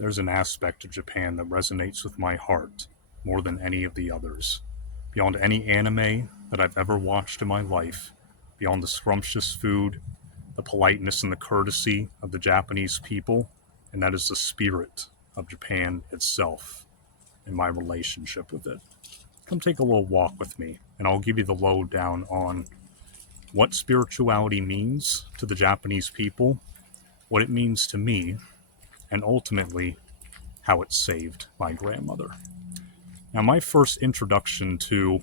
There's an aspect of Japan that resonates with my heart more than any of the others. Beyond any anime that I've ever watched in my life, beyond the scrumptious food, the politeness and the courtesy of the Japanese people, and that is the spirit of Japan itself and my relationship with it. Come take a little walk with me, and I'll give you the lowdown on what spirituality means to the Japanese people, what it means to me, and ultimately, how it saved my grandmother. Now, my first introduction to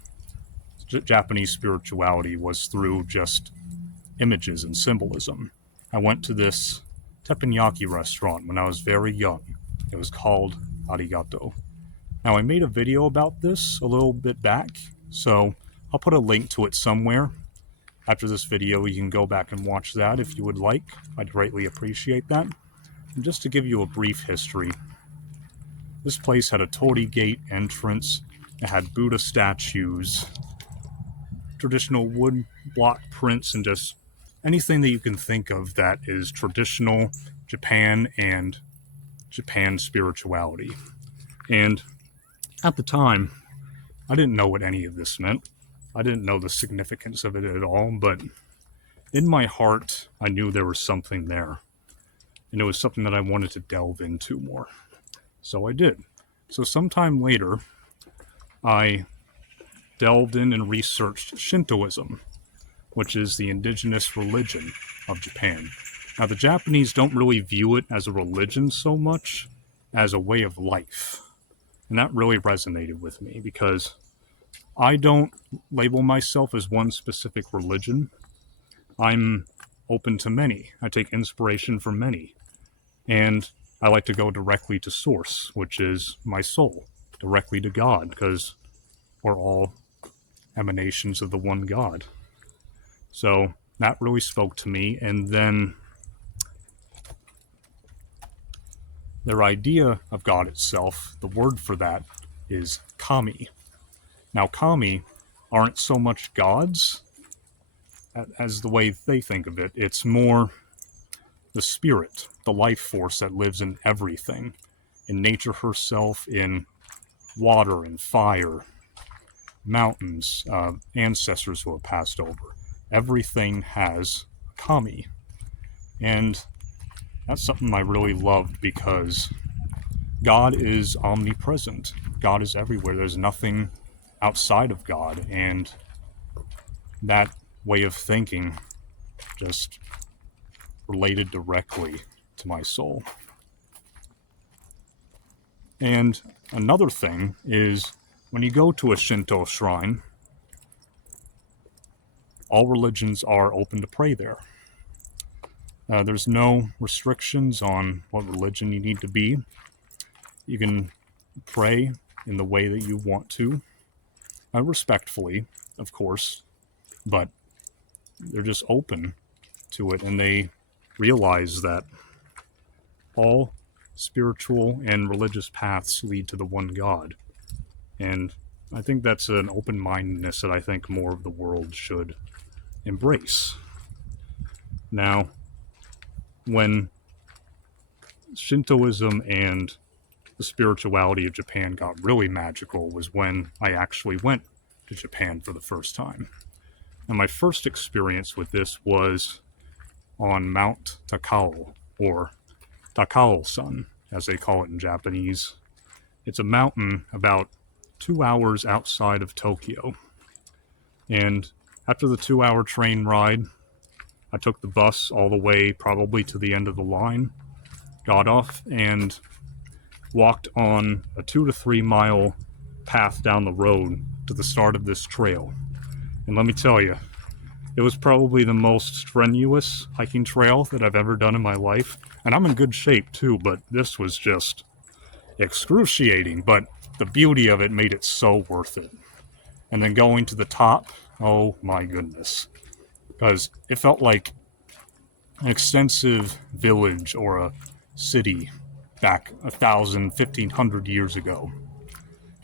Japanese spirituality was through just images and symbolism. I went to this teppanyaki restaurant when I was very young. It was called Arigato. Now, I made a video about this a little bit back, so I'll put a link to it somewhere. After this video, you can go back and watch that if you would like. I'd greatly appreciate that. And just to give you a brief history, this place had a torii gate entrance. It had Buddha statues, traditional wood block prints, and just anything that you can think of that is traditional Japan and Japan spirituality. And at the time, I didn't know what any of this meant. I didn't know the significance of it at all, but in my heart, I knew there was something there. And it was something that I wanted to delve into more. So I did. So sometime later, I delved in and researched Shintoism, which is the indigenous religion of Japan. Now, the Japanese don't really view it as a religion so much as a way of life. And that really resonated with me because I don't label myself as one specific religion. I'm open to many. I take inspiration from many. And I like to go directly to source, which is my soul, directly to God, because we're all emanations of the one God. So that really spoke to me. And then their idea of God itself, the word for that is kami. Now, kami aren't so much gods as the way they think of it. It's more the spirit, the life force that lives in everything, in nature herself, in water and fire, mountains, ancestors who have passed over. Everything has kami. And that's something I really loved because God is omnipresent. God is everywhere. There's nothing outside of God. And that way of thinking just related directly to my soul. And another thing is when you go to a Shinto shrine, all religions are open to pray there. There's no restrictions on what religion you need to be. You can pray in the way that you want to, respectfully, of course, but they're just open to it, and they realize that all spiritual and religious paths lead to the one God. And I think that's an open-mindedness that I think more of the world should embrace. Now, when Shintoism and the spirituality of Japan got really magical was when I actually went to Japan for the first time. And my first experience with this was on Mount Takao, or Takao-san, as they call it in Japanese. It's a mountain about 2 hours outside of Tokyo. And after the 2-hour train ride, I took the bus all the way probably to the end of the line, got off, and walked on a 2 to 3 mile path down the road to the start of this trail. And let me tell you, it was probably the most strenuous hiking trail that I've ever done in my life. And I'm in good shape too, but this was just excruciating. But the beauty of it made it so worth it. And then going to the top, oh my goodness. Because it felt like an extensive village or a city back 1,000, 1,500 years ago.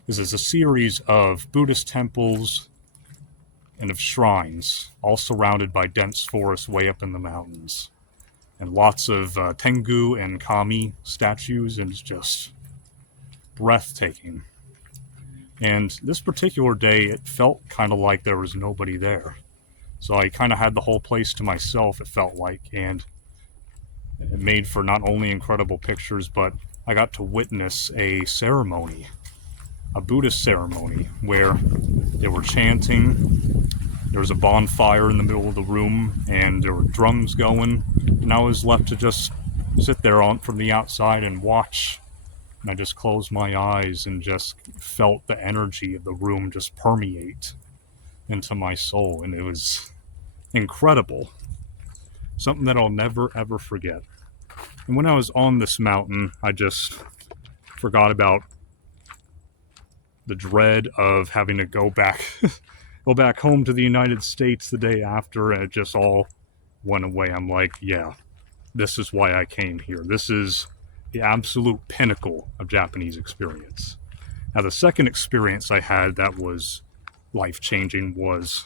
This is a series of Buddhist temples and of shrines, all surrounded by dense forest way up in the mountains. and lots of Tengu and Kami statues, and it's just breathtaking. And this particular day, it felt kind of like there was nobody there. So I kind of had the whole place to myself, it felt like, and it made for not only incredible pictures, but I got to witness a ceremony, a Buddhist ceremony, where they were chanting. There was a bonfire in the middle of the room, and there were drums going, and I was left to just sit there from the outside and watch. And I just closed my eyes and just felt the energy of the room just permeate into my soul, and it was incredible. Something that I'll never ever forget. And when I was on this mountain, I just forgot about the dread of having to go back home to the United States the day after, and it just all went away. I'm like, yeah, this is why I came here. This is the absolute pinnacle of Japanese experience. Now, the second experience I had that was life-changing was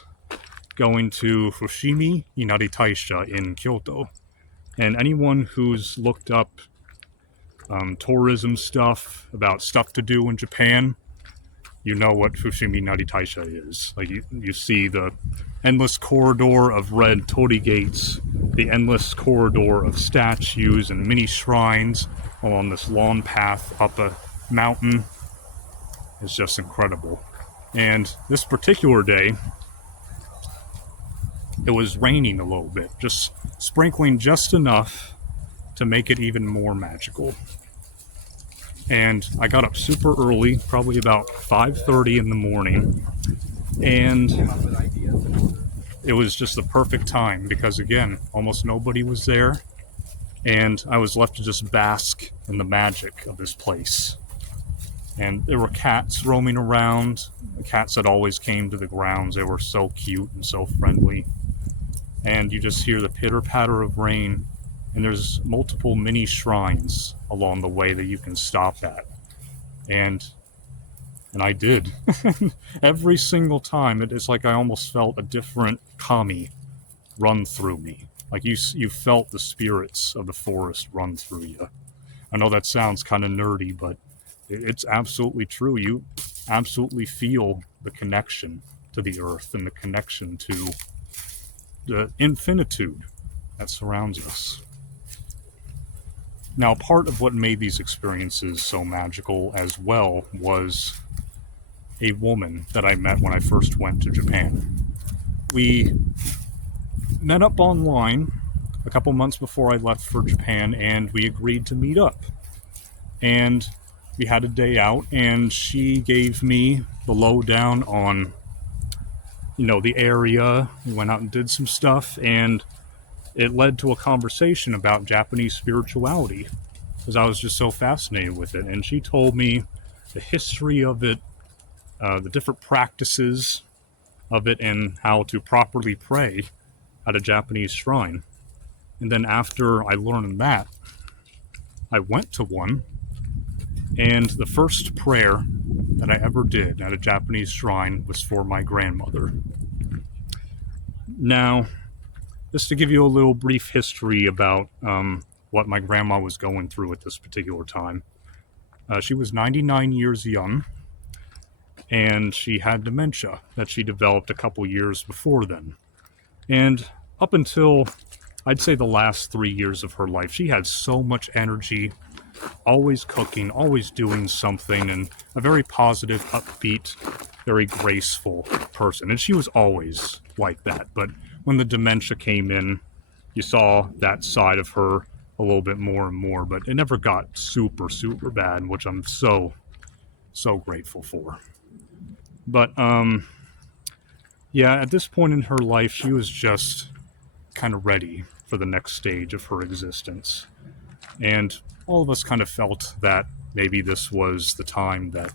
going to Fushimi Inari Taisha in Kyoto. And anyone who's looked up tourism stuff, about stuff to do in Japan, you know what Fushimi Inari Taisha is. Like, you see the endless corridor of red torii gates, the endless corridor of statues and mini shrines along this long path up a mountain. It's just incredible. And this particular day, it was raining a little bit, just sprinkling just enough to make it even more magical. And I got up super early, probably about 5:30 in the morning, and it was just the perfect time because, again, almost nobody was there, and I was left to just bask in the magic of this place. And there were cats roaming around, the cats that always came to the grounds. They were so cute and so friendly. And you just hear the pitter-patter of rain, and there's multiple mini shrines along the way that you can stop at. And I did. Every single time, it's like I almost felt a different kami run through me. Like you felt the spirits of the forest run through you. I know that sounds kind of nerdy, but it's absolutely true. You absolutely feel the connection to the earth and the connection to the infinitude that surrounds us. Now, part of what made these experiences so magical as well was a woman that I met when I first went to Japan. We met up online a couple months before I left for Japan, and we agreed to meet up. And we had a day out, and she gave me the lowdown on, the area. We went out and did some stuff, and it led to a conversation about Japanese spirituality, because I was just so fascinated with it. And she told me the history of it, the different practices of it, and how to properly pray at a Japanese shrine. And then after I learned that, I went to one, and the first prayer that I ever did at a Japanese shrine was for my grandmother. Now, just to give you a little brief history about what my grandma was going through at this particular time. She was 99 years young, and she had dementia that she developed a couple years before then. And up until, I'd say, the last 3 years of her life, she had so much energy, always cooking, always doing something, and a very positive, upbeat, very graceful person. And she was always like that. But when the dementia came in, you saw that side of her a little bit more and more, but it never got super, super bad, which I'm so grateful for. But, yeah, at this point in her life, she was just kind of ready for the next stage of her existence. And all of us kind of felt that maybe this was the time that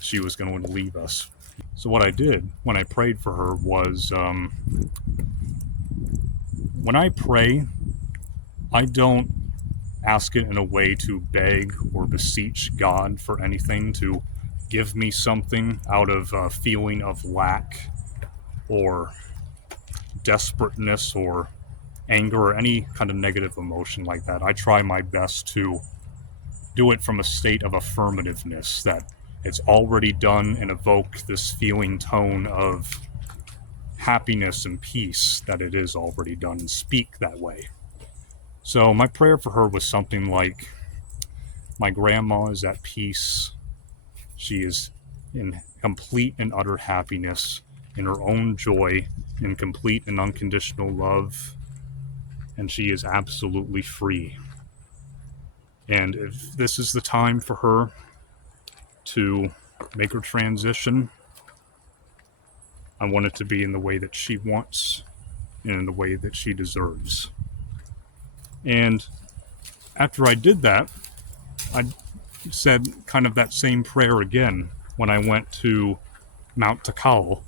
she was going to leave us. So what I did when I prayed for her was, when I pray, I don't ask it in a way to beg or beseech God for anything, to give me something out of a feeling of lack or desperateness or anger or any kind of negative emotion like that, I try my best to do it from a state of affirmativeness, that it's already done, and evoke this feeling tone of happiness and peace that it is already done, and speak that way. So my prayer for her was something like, my grandma is at peace. She is in complete and utter happiness, in her own joy, in complete and unconditional love, and she is absolutely free. And if this is the time for her to make her transition, I want it to be in the way that she wants and in the way that she deserves. And after I did that, I said kind of that same prayer again when I went to Mount Takal.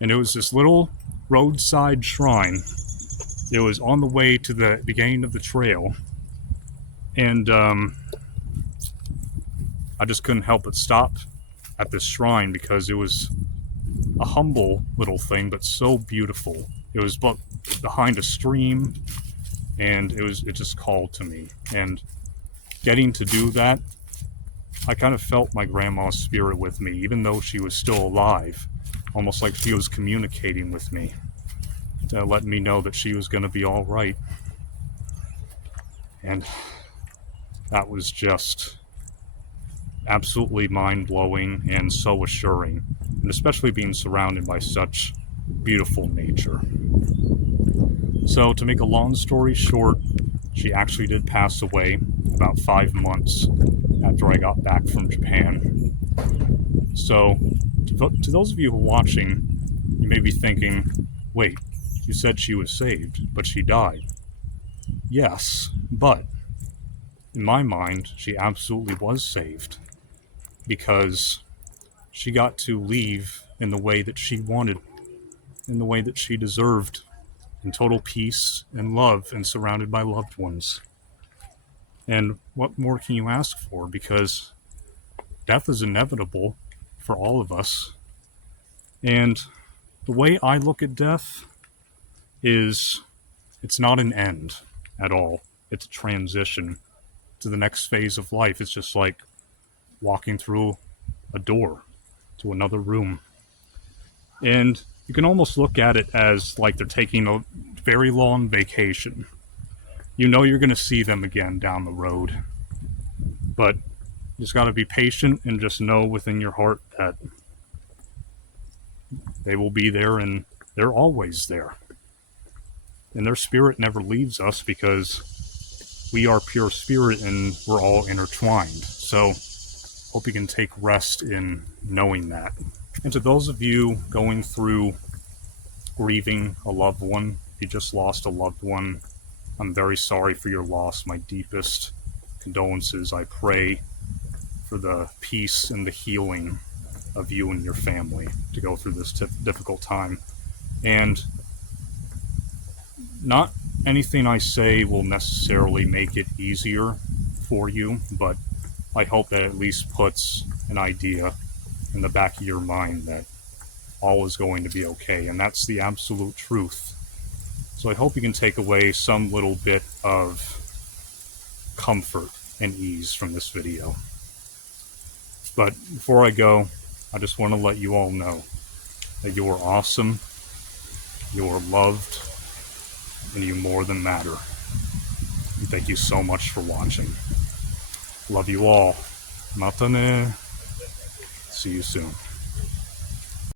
And it was this little roadside shrine. It was on the way to the beginning of the trail. And I just couldn't help but stop at this shrine because it was a humble little thing, but so beautiful. It was behind a stream, and it just called to me. And getting to do that, I kind of felt my grandma's spirit with me, even though she was still alive, almost like she was communicating with me, letting me know that she was going to be all right. And that was just absolutely mind-blowing and so assuring, and especially being surrounded by such beautiful nature. So to make a long story short, she actually did pass away about 5 months after I got back from Japan. So to those of you who are watching, you may be thinking, wait, you said she was saved, but she died. Yes, but in my mind, she absolutely was saved, because she got to leave in the way that she wanted, in the way that she deserved, in total peace and love, and surrounded by loved ones. And what more can you ask for? Because death is inevitable for all of us. And the way I look at death is, it's not an end at all. It's a transition to the next phase of life. It's just like walking through a door to another room. And you can almost look at it as like they're taking a very long vacation. You know you're going to see them again down the road, but you just got to be patient and just know within your heart that they will be there, and they're always there. And their spirit never leaves us, because we are pure spirit and we're all intertwined. So hope you can take rest in knowing that. And to those of you going through grieving a loved one, if you just lost a loved one, I'm very sorry for your loss. My deepest condolences. I pray for the peace and the healing of you and your family to go through this difficult time. And not anything I say will necessarily make it easier for you, but I hope that at least puts an idea in the back of your mind that all is going to be okay, and that's the absolute truth. So I hope you can take away some little bit of comfort and ease from this video. But before I go, I just want to let you all know that you are awesome, you are loved, and you more than matter. And thank you so much for watching. Love you all. Mata ne. See you soon.